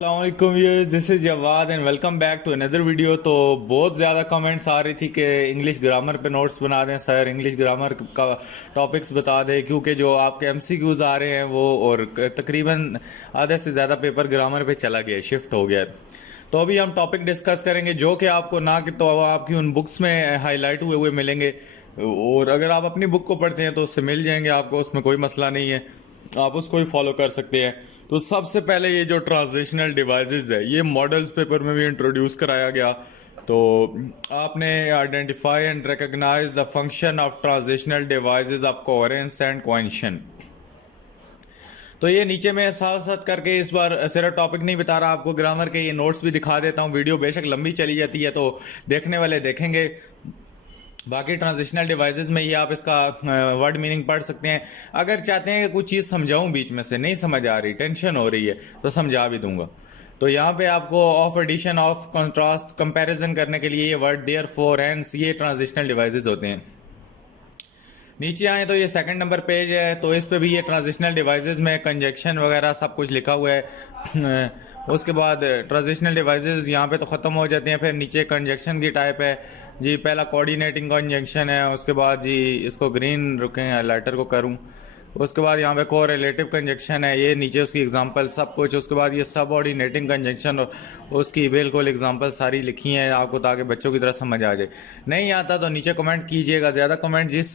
अस्सलामुअलैकुम viewers, this is Jawad and welcome back to another video. तो बहुत ज़्यादा कमेंट्स आ रही थी कि इंग्लिश ग्रामर पे नोट्स बना दें सर, इंग्लिश ग्रामर का टॉपिक्स बता दें, क्योंकि जो आपके एमसीक्यूज़ आ रहे हैं वो और तकरीबन आधे से ज़्यादा पेपर ग्रामर पे चला गया, शिफ्ट हो गया है। तो अभी हम टॉपिक डिस्कस करेंगे जो कि आपको ना कि तो आपकी उन बुक्स में हाईलाइट हुए हुए मिलेंगे, और अगर आप अपनी बुक को पढ़ते हैं तो उससे मिल जाएंगे आपको, उसमें कोई मसला नहीं है, आप उसको ही फॉलो कर सकते हैं। तो सबसे पहले ये जो ट्रांसलेशनल डिवाइसेस है, ये मॉडल्स पेपर में भी इंट्रोड्यूस कराया गया। तो आपने identify and recognise the function of translational devices of coherence and cohesion. तो ये नीचे मैं साथ साथ करके इस बार सिर्फ टॉपिक नहीं बता रहा आपको, ग्रामर के ये नोट्स भी दिखा देता हूँ। वीडियो बेशक लंबी चली जाती है तो देखने वाले देखेंगे। बाकी ट्रांजिशनल डिवाइसेस में ये आप इसका वर्ड मीनिंग पढ़ सकते हैं। अगर चाहते हैं कि कुछ चीज़ समझाऊं, बीच में से नहीं समझ आ रही, टेंशन हो रही है, तो समझा भी दूंगा। तो यहाँ पे आपको of addition, of contrast, comparison करने के लिए ये वर्ड देयर, फोर, हैंस, ये ट्रांजिशनल डिवाइसेस होते हैं। नीचे आए तो ये सेकंड नंबर पेज है, तो इस पे भी ये ट्रांजिशनल डिवाइसेस में कंजक्शन वगैरह सब कुछ लिखा हुआ है। उसके बाद ट्रांजिशनल डिवाइसेस यहाँ पे तो ख़त्म हो जाते हैं। फिर नीचे कंजक्शन की टाइप है जी, पहला कोऑर्डिनेटिंग कंजक्शन है, उसके बाद जी इसको ग्रीन रुकें हाइलाइटर को करूँ, उसके बाद यहाँ पे को रिलेटिव कंजक्शन है, ये नीचे उसकी एग्जांपल सब कुछ। उसके बाद ये सब ऑर्डिनेटिंग कंजक्शन और उसकी बिल्कुल एग्जांपल सारी लिखी हैं आपको, ताकि बच्चों की तरह समझ आ जाए। नहीं आता तो नीचे कमेंट कीजिएगा, ज़्यादा कमेंट जिस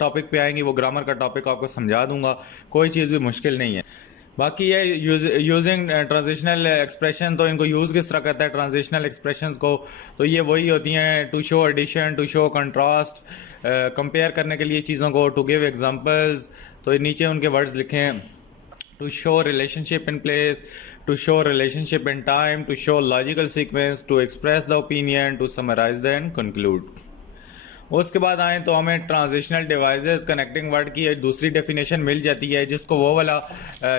टॉपिक पे आएंगी वो ग्रामर का टॉपिक आपको समझा दूंगा, कोई चीज़ भी मुश्किल नहीं है। बाकी ये यूजिंग ट्रांजिशनल एक्सप्रेशन, तो इनको यूज़ किस तरह करता है ट्रांजिशनल एक्सप्रेशंस को, तो ये वही होती हैं to show addition, to show contrast, compare करने के लिए चीज़ों को, टू गिव एग्जांपल्स। तो नीचे उनके वर्ड्स लिखे हैं, to show relationship in place, to show relationship in time, to show logical sequence, to express the opinion, to summarise the end conclude. उसके बाद आए तो हमें ट्रांजिशनल डिवाइसेस कनेक्टिंग वर्ड की एक दूसरी डेफिनेशन मिल जाती है, जिसको वो वाला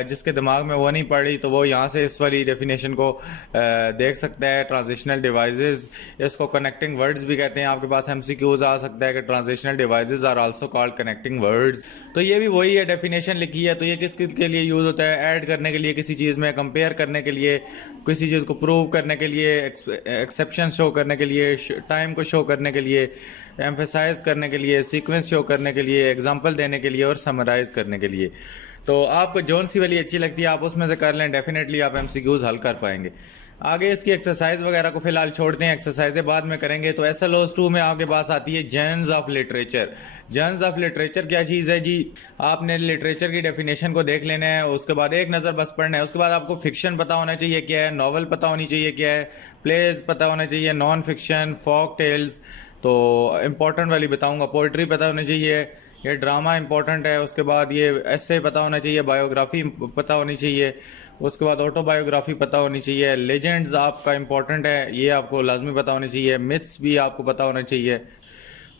जिसके दिमाग में वो नहीं पड़ी तो वो यहाँ से इस वाली डेफिनेशन को देख सकता है। ट्रांजिशनल डिवाइसेस, इसको कनेक्टिंग वर्ड्स भी कहते हैं। आपके पास एमसीक्यूज आ सकता है कि transitional devices are also called connecting words. तो ये भी वही है, डेफिनेशन लिखी है। तो ये किस किस के लिए यूज़ होता है? ऐड करने के लिए किसी चीज़ में, कंपेयर करने के लिए, किसी चीज़ को प्रूव करने के लिए, एक्सेप्शन शो करने के लिए, टाइम को शो करने के लिए, एम्फेसाइज करने के लिए, सीक्वेंस शो करने के लिए, एग्जांपल देने के लिए और समराइज करने के लिए। तो आपको जौन सी वाली अच्छी लगती है आप उसमें से कर लें, डेफिनेटली आप एमसीक्यूज हल कर पाएंगे। आगे इसकी एक्सरसाइज वगैरह को फिलहाल छोड़ते हैं, एक्सरसाइजें बाद में करेंगे। तो एसएलओस 2 में आपके पास आती है genres of literature. Genres of literature क्या चीज़ है जी? आपने लिटरेचर की डेफिनेशन को देख लेना है, उसके बाद एक नज़र बस पढ़ना है। उसके बाद आपको फिक्शन पता होना चाहिए क्या है, नॉवल पता होनी चाहिए क्या है, प्लेज पता होना चाहिए, नॉन फिक्शन, फोक टेल्स, तो इम्पोर्टेंट वाली बताऊंगा, पोइट्री पता होनी चाहिए, ये ड्रामा इंपॉर्टेंट है। उसके बाद ये ऐसे पता होना चाहिए, बायोग्राफी पता होनी चाहिए, उसके बाद ऑटोबायोग्राफी पता होनी चाहिए, लेजेंड्स आपका इंपॉर्टेंट है, ये आपको लाजमी पता होनी चाहिए, मिथ्स भी आपको पता होना चाहिए।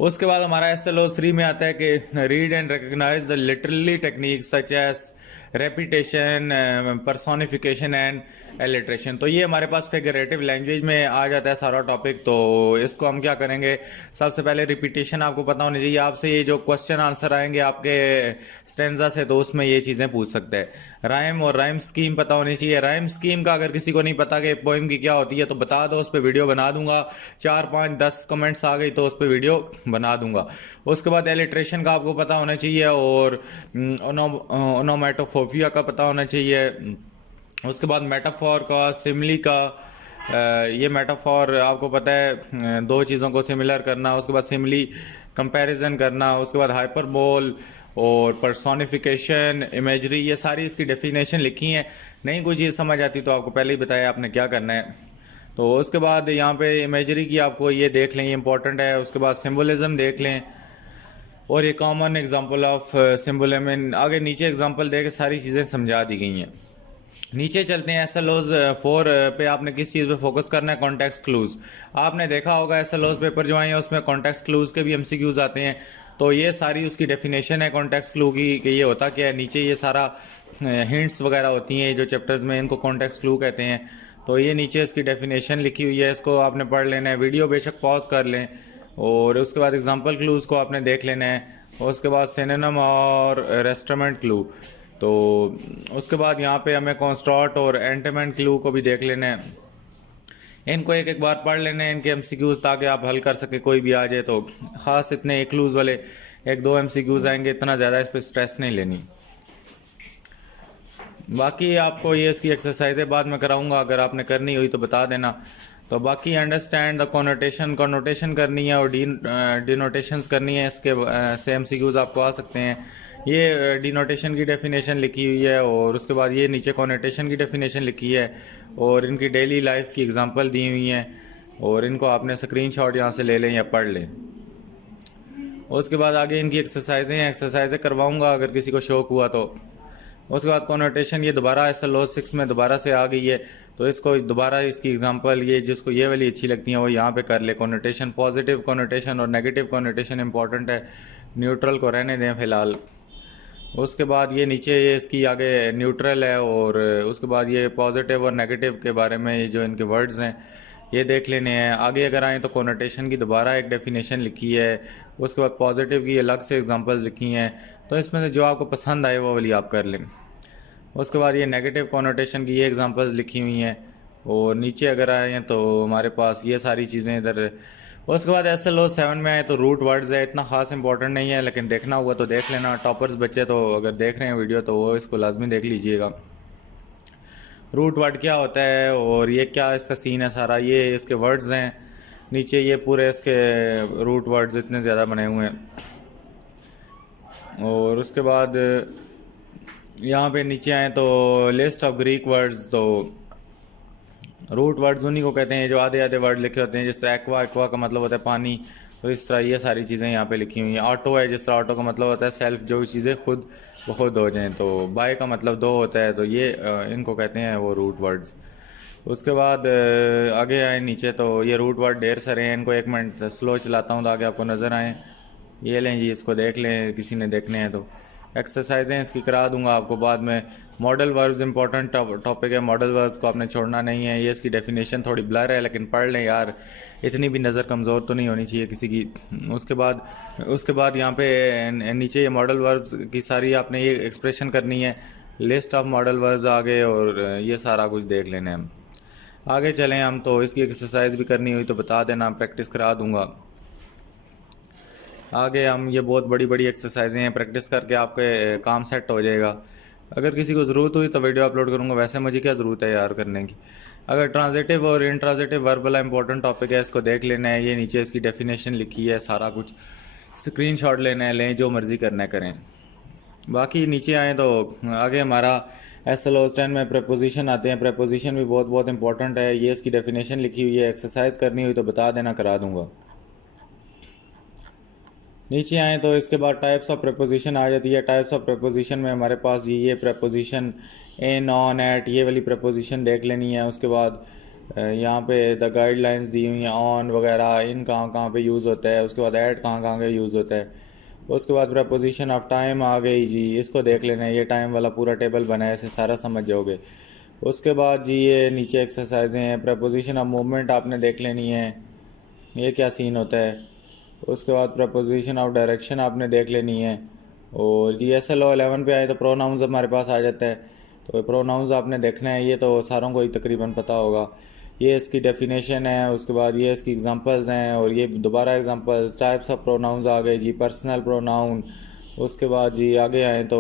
उसके बाद हमारा एसएलओ 3 में आता है कि read and recognise the literary technique such as repetition, personification and alliteration. तो ये हमारे पास फिगरेटिव लैंग्वेज में आ जाता है सारा टॉपिक। तो इसको हम क्या करेंगे, सबसे पहले रिपीटेशन आपको पता होनी चाहिए। आपसे ये जो क्वेश्चन आंसर आएंगे आपके स्टेंजा से, तो उसमें ये चीज़ें पूछ सकते हैं। राइम और राइम स्कीम पता होनी चाहिए। राइम स्कीम का अगर किसी को नहीं पता कि पोइम की क्या होती है तो बता दो, उस पर वीडियो बना दूंगा। 4, 5, 10 कमेंट्स आ गई तो उस पर वीडियो बना दूंगा। उसके बाद एलिट्रेशन का आपको पता होना चाहिए और ओनोमैटोफोबिया का पता होना चाहिए। उसके बाद मेटाफोर का, सिमिली का, ये मेटाफोर आपको पता है दो चीज़ों को सिमिलर करना, उसके बाद सिमिली कंपैरिजन करना, उसके बाद हाइपरबोल और पर्सोनिफिकेशन, इमेजरी, ये सारी इसकी डेफिनेशन लिखी हैं। नहीं कोई चीज़ समझ आती तो आपको पहले ही बताया आपने क्या करना है। तो उसके बाद यहाँ पे इमेजरी की आपको ये देख लें, ये इंपॉर्टेंट है। उसके बाद सिम्बोलिज्म देख लें और ये कॉमन एग्जांपल ऑफ सिम्बोलिज्म, आगे नीचे एग्जांपल दे के सारी चीज़ें समझा दी गई हैं। नीचे चलते हैं, एसएलओज 4 पे आपने किस चीज़ पे फोकस करना है? Context clues. आपने देखा होगा एसएलओज पेपर जो आए हैं उसमें कॉन्टेक्स्ट क्लूज के भी एमसीक्यूज आते हैं। तो ये सारी उसकी डेफिनेशन है कॉन्टेक्स्ट क्लू की कि ये होता क्या है। नीचे ये सारा हिंट्स वगैरह होती हैं जो चैप्टर्स में, इनको कॉन्टेक्स्ट क्लू कहते हैं। तो ये नीचे इसकी डेफिनेशन लिखी हुई है, इसको आपने पढ़ लेना है। वीडियो बेशक पॉज कर लें और उसके बाद एग्जाम्पल क्लूज को आपने देख लेना है। उसके बाद सिनोनिम और रेस्टोरेंट क्लू, तो उसके बाद यहाँ पे हमें कॉन्स्ट्रॉट और एंटमेंट क्लू को भी देख लेना है। इनको एक एक बार पढ़ लेने हैं, इनके एमसीक्यूज, ताकि आप हल कर सके कोई भी आ जाए तो। ख़ास इतने क्लूज वाले एक दो एमसीक्यूज आएंगे, इतना ज़्यादा इस पर स्ट्रेस नहीं लेनी। बाकी आपको ये इसकी एक्सरसाइजें बाद में कराऊंगा, अगर आपने करनी हुई तो बता देना। तो बाकी अंडरस्टैंड द कॉनोटेशन करनी है और डिनोटेशंस करनी है, इसके से एमसीक्यूज आपको आ सकते हैं। ये डिनोटेशन की डेफिनेशन लिखी हुई है और उसके बाद ये नीचे कॉनोटेशन की डेफिनेशन लिखी है और इनकी डेली लाइफ की एग्जांपल दी हुई हैं और इनको आपने स्क्रीनशॉट यहाँ से ले लें या पढ़ लें। उसके बाद आगे इनकी एक्सरसाइजें करवाऊंगा अगर किसी को शौक हुआ तो। उसके बाद कॉनोटेशन ये दोबारा SLO 6 में दोबारा से आ गई है, तो इसको दोबारा इसकी एग्जांपल, ये जिसको ये वाली अच्छी लगती है वो यहाँ पे कर ले। कॉनोटेशन, पॉजिटिव कॉनोटेशन और नेगेटिव कॉनोटेशन इंपॉर्टेंट है, न्यूट्रल को रहने दें फ़िलहाल। उसके बाद ये नीचे ये इसकी आगे न्यूट्रल है और उसके बाद ये पॉजिटिव और नेगेटिव के बारे में ये जो इनके वर्ड्स हैं ये देख लेने हैं। आगे अगर आएँ तो कॉनोटेशन की दोबारा एक डेफिनेशन लिखी है, उसके बाद पॉजिटिव की अलग से एग्जांपल्स लिखी हैं, तो इसमें से जो आपको पसंद आए वो वाली आप कर लें। उसके बाद ये नेगेटिव कॉनोटेशन की ये एग्जांपल्स लिखी हुई हैं और नीचे अगर आए हैं तो हमारे पास ये सारी चीज़ें इधर। उसके बाद SLO 7 में आए तो रूट वर्ड्स है, इतना ख़ास इंपॉर्टेंट नहीं है, लेकिन देखना हुआ तो देख लेना। टॉपर्स बच्चे तो अगर देख रहे हैं वीडियो तो वो इसको लाजमी देख लीजिएगा। रूट वर्ड क्या होता है और ये क्या इसका सीन है सारा, ये इसके वर्ड्स हैं। नीचे ये पूरे इसके रूट वर्ड्स इतने ज़्यादा बने हुए हैं। और उसके बाद यहाँ पे नीचे आए तो लिस्ट ऑफ ग्रीक वर्ड्स, तो रूट वर्ड्स उन्हीं को कहते हैं जो आधे आधे वर्ड लिखे होते हैं, जिस तरह एक्वा का मतलब होता है पानी, तो इस तरह ये सारी चीज़ें यहाँ पे लिखी हुई हैं। ऑटो है, जिस तरह ऑटो का मतलब होता है सेल्फ, जो चीज़ें खुद ब खुद हो जाएं, तो बाय का मतलब दो होता है, तो ये इनको कहते हैं वो रूट वर्ड्स। उसके बाद आगे आए नीचे तो ये रूट वर्ड ढेर सारे हैं, इनको एक मिनट स्लो चलाता हूँ ताकि आपको नज़र आएँ। ये लें जी, इसको देख लें, किसी ने देखने हैं तो। एक्सरसाइजें इसकी करा दूंगा आपको बाद में। मॉडल वर्ब्स इंपॉर्टेंट टॉपिक है, मॉडल वर्ब्स को आपने छोड़ना नहीं है। ये इसकी डेफिनेशन थोड़ी ब्लर है, लेकिन पढ़ लें यार, इतनी भी नज़र कमज़ोर तो नहीं होनी चाहिए किसी की। उसके बाद यहाँ पे नीचे ये मॉडल वर्ब्स की सारी आपने ये एक्सप्रेशन करनी है, लिस्ट ऑफ मॉडल वर्ब्स आ गए और ये सारा कुछ देख लेना है। हम आगे चलें हम तो इसकी एक्सरसाइज भी करनी हुई तो बता देना, प्रैक्टिस करा दूँगा। आगे हम ये बहुत बड़ी बड़ी एक्सरसाइजें हैं, प्रैक्टिस करके आपके काम सेट हो जाएगा। अगर किसी को ज़रूरत हुई तो वीडियो अपलोड करूँगा, वैसे मुझे क्या ज़रूरत है यार करने की। अगर ट्रांजिटिव और इंट्रांजिटिव वर्ब वाला इंपॉर्टेंट टॉपिक है, इसको देख लेना है। ये नीचे इसकी डेफिनेशन लिखी है, सारा कुछ स्क्रीनशॉट लेना है, लें, जो मर्ज़ी करना है करें। बाकी नीचे आएँ तो आगे हमारा SLO 10 में प्रपोजिशन आते हैं। प्रपोजिशन भी बहुत इंपॉर्टेंट है, ये इसकी डेफिनेशन लिखी हुई है। एक्सरसाइज करनी हुई तो बता देना, करा दूँगा। नीचे आए तो इसके बाद टाइप्स ऑफ प्रपोजिशन आ जाती है। टाइप्स ऑफ प्रपोजिशन में हमारे पास ये प्रपोजिशन इन, ऑन, एट, ये वाली प्रपोजिशन देख लेनी है। उसके बाद यहाँ पे द गाइडलाइंस दी हुई हैं, ऑन वगैरह, इन कहाँ पे यूज़ होता है। उसके बाद एट कहाँ पे यूज़ होता है। उसके बाद प्रपोजिशन ऑफ टाइम आ गई जी, इसको देख लेना है। ये टाइम वाला पूरा टेबल बना है, इसे सारा समझ जाओगे। उसके बाद जी ये नीचे एक्सरसाइजें हैं। प्रपोजिशन ऑफ मूवमेंट आपने देख लेनी है, ये क्या सीन होता है। उसके बाद प्रपोजिशन ऑफ डायरेक्शन आपने देख लेनी है। और जी SLO 11 पे आए तो प्रोनाउंस हमारे पास आ जाता है, तो प्रोनाउंस आपने देखना है। ये तो सारों को ही तकरीबन पता होगा। ये इसकी डेफिनेशन है, उसके बाद ये इसकी एग्जांपल्स हैं और ये दोबारा एग्जांपल्स। टाइप्स ऑफ प्रोनाउंस आ गए जी, पर्सनल प्रोनाउन। उसके बाद जी आगे आए तो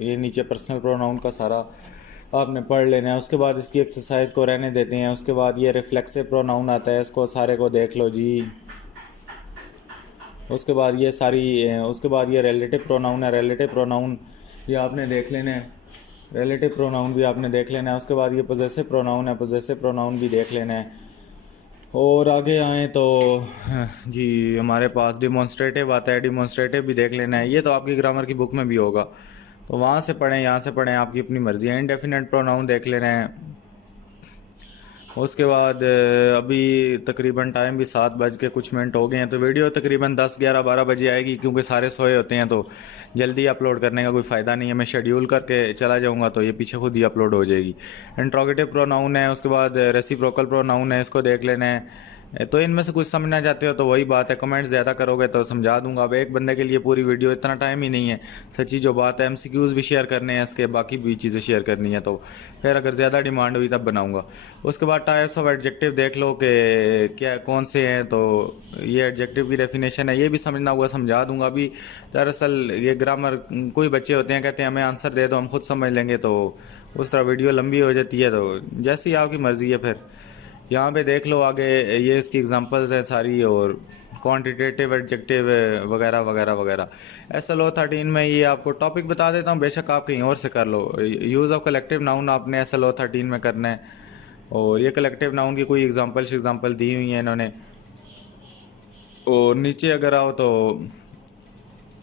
ये नीचे पर्सनल प्रोनाउन का सारा आपने पढ़ लेना है। उसके बाद इसकी एक्सरसाइज को रहने देते हैं। उसके बाद ये रिफ्लेक्सिव प्रोनाउन आता है, इसको सारे को देख लो जी। उसके बाद ये रिलेटिव प्रोनाउन है, रिलेटिव प्रोनाउन ये आपने देख लेना है, रिलेटिव प्रोनाउन भी आपने देख लेना है। उसके बाद ये पोजेसिव प्रोनाउन है, पोजेसिव प्रोनाउन भी देख लेना है। और आगे आएँ तो जी हमारे पास डिमॉन्स्ट्रेटिव आता है, डिमॉन्स्ट्रेटिव भी देख लेना है। ये तो आपकी ग्रामर की बुक में भी होगा, तो वहाँ से पढ़ें, यहाँ से पढ़ें, आपकी अपनी मर्ज़ी है। इनडेफिनेट प्रोनाउन देख लेना है। उसके बाद अभी तकरीबन टाइम भी 7:00 हो गए हैं, तो वीडियो तकरीबन 10, 11, 12 बजे आएगी, क्योंकि सारे सोए होते हैं तो जल्दी अपलोड करने का कोई फ़ायदा नहीं है। मैं शेड्यूल करके चला जाऊंगा तो ये पीछे खुद ही अपलोड हो जाएगी। इंट्रोगेटिव प्रोनाउन है, उसके बाद रेसिप्रोकल प्रोनाउन है, इसको देख लेना है। तो इनमें से कुछ समझना चाहते हो तो वही बात है, कमेंट्स ज़्यादा करोगे तो समझा दूंगा। अब एक बंदे के लिए पूरी वीडियो इतना टाइम ही नहीं है, सच्ची जो बात है। एमसीक्यूज़ भी शेयर करने हैं, इसके बाकी भी चीज़ें शेयर करनी है, तो फिर अगर ज़्यादा डिमांड हुई तब बनाऊंगा। उसके बाद टाइप्स ऑफ एडजेक्टिव देख लो कि क्या कौन से हैं, तो ये एडजेक्टिव की डेफिनेशन है, ये भी समझना हुआ समझा दूंगा। अभी दरअसल ये ग्रामर, कोई बच्चे होते हैं कहते हैं हमें आंसर दे दो हम खुद समझ लेंगे, तो उस तरह वीडियो लंबी हो जाती है, तो जैसी आपकी मर्ज़ी है। फिर यहाँ पे देख लो आगे, ये इसकी एग्जांपल्स हैं सारी, और क्वांटिटेटिव एडजेक्टिव वगैरह वगैरह वगैरह। SLO 13 में ये आपको टॉपिक बता देता हूँ, बेशक आप कहीं और से कर लो। यूज़ ऑफ कलेक्टिव नाउन आपने SLO 13 में करना है, और ये कलेक्टिव नाउन की कोई एग्जांपल दी हुई है इन्होंने। और नीचे अगर आओ तो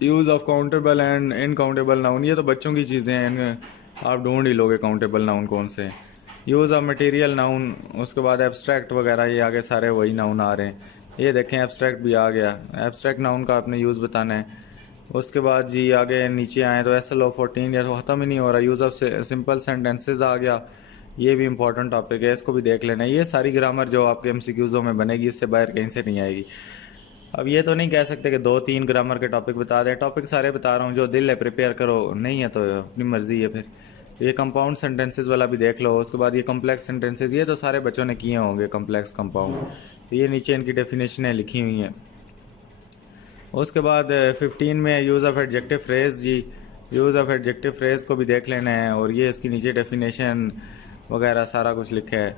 use of countable and uncountable noun, ये तो बच्चों की चीज़ें हैं, आप ढूंढ ही लोगे काउंटेबल नाउन कौन से हैं। यूज़ ऑफ मटेरियल नाउन, उसके बाद एब्स्ट्रैक्ट वगैरह, ये आगे सारे वही नाउन आ रहे हैं। ये देखें एब्स्ट्रैक्ट भी आ गया, एब्स्ट्रैक्ट नाउन का आपने यूज़ बताना है। उसके बाद जी आगे नीचे आए तो SLO 14 या तो ख़त्म ही नहीं हो रहा। यूज़ ऑफ सिंपल सेंटेंसेस आ गया, ये भी इंपॉर्टेंट टॉपिक है, इसको भी देख लेना। ये सारी ग्रामर जो आपके MCQs में बनेगी, इससे बाहर कहीं से नहीं आएगी। अब ये तो नहीं कह सकते कि 2-3 ग्रामर के टॉपिक बता दें, टॉपिक सारे बता रहा हूँ, जो दिल है प्रिपेयर करो, नहीं है तो अपनी मर्ज़ी है। फिर ये कंपाउंड सेंटेंसेस वाला भी देख लो। उसके बाद ये कॉम्प्लेक्स सेंटेंसेस, ये तो सारे बच्चों ने किए होंगे, कॉम्प्लेक्स कंपाउंड। ये नीचे इनकी डेफिनेशनें लिखी हुई हैं। उसके बाद 15 में यूज़ ऑफ एडजेक्टिव फ्रेज़, जी यूज़ ऑफ एडजेक्टिव फ्रेज़ को भी देख लेना है, और ये इसकी नीचे डेफिनेशन वगैरह सारा कुछ लिखा है।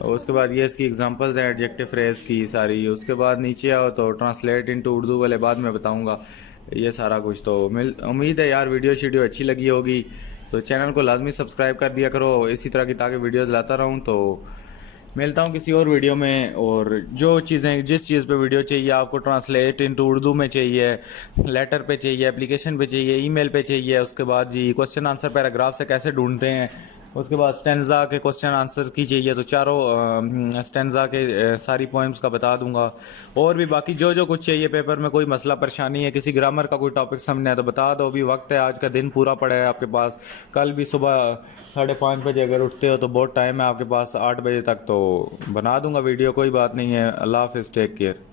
और उसके बाद ये इसकी एग्जांपल्स हैं एडजेक्टिव फ्रेज़ की सारी। उसके बाद नीचे आओ तो ट्रांसलेट इनटू उर्दू वाले बाद में बताऊंगा ये सारा कुछ। तो उम्मीद है यार वीडियो अच्छी लगी होगी, तो चैनल को लाजमी सब्सक्राइब कर दिया करो इसी तरह की, ताकि वीडियोस लाता रहूं। तो मिलता हूं किसी और वीडियो में। और जो चीज़ें, जिस चीज़ पे वीडियो चाहिए आपको, ट्रांसलेट इनटू उर्दू में चाहिए, लेटर पे चाहिए, एप्लीकेशन पे चाहिए, ईमेल पे चाहिए, उसके बाद जी क्वेश्चन आंसर पैराग्राफ से कैसे ढूंढते हैं, उसके बाद स्टेंजा के क्वेश्चन आंसर की चाहिए तो चारों स्टेंजा के सारी पोइम्स का बता दूंगा। और भी बाकी जो जो कुछ चाहिए, पेपर में कोई मसला परेशानी है, किसी ग्रामर का कोई टॉपिक समझना है तो बता दो। अभी वक्त है, आज का दिन पूरा पड़ा है आपके पास। कल भी सुबह 5:30 बजे अगर उठते हो तो बहुत टाइम है आपके पास, 8 बजे तक तो बना दूंगा वीडियो, कोई बात नहीं है। अल्लाह हाफिज़, टेक केयर।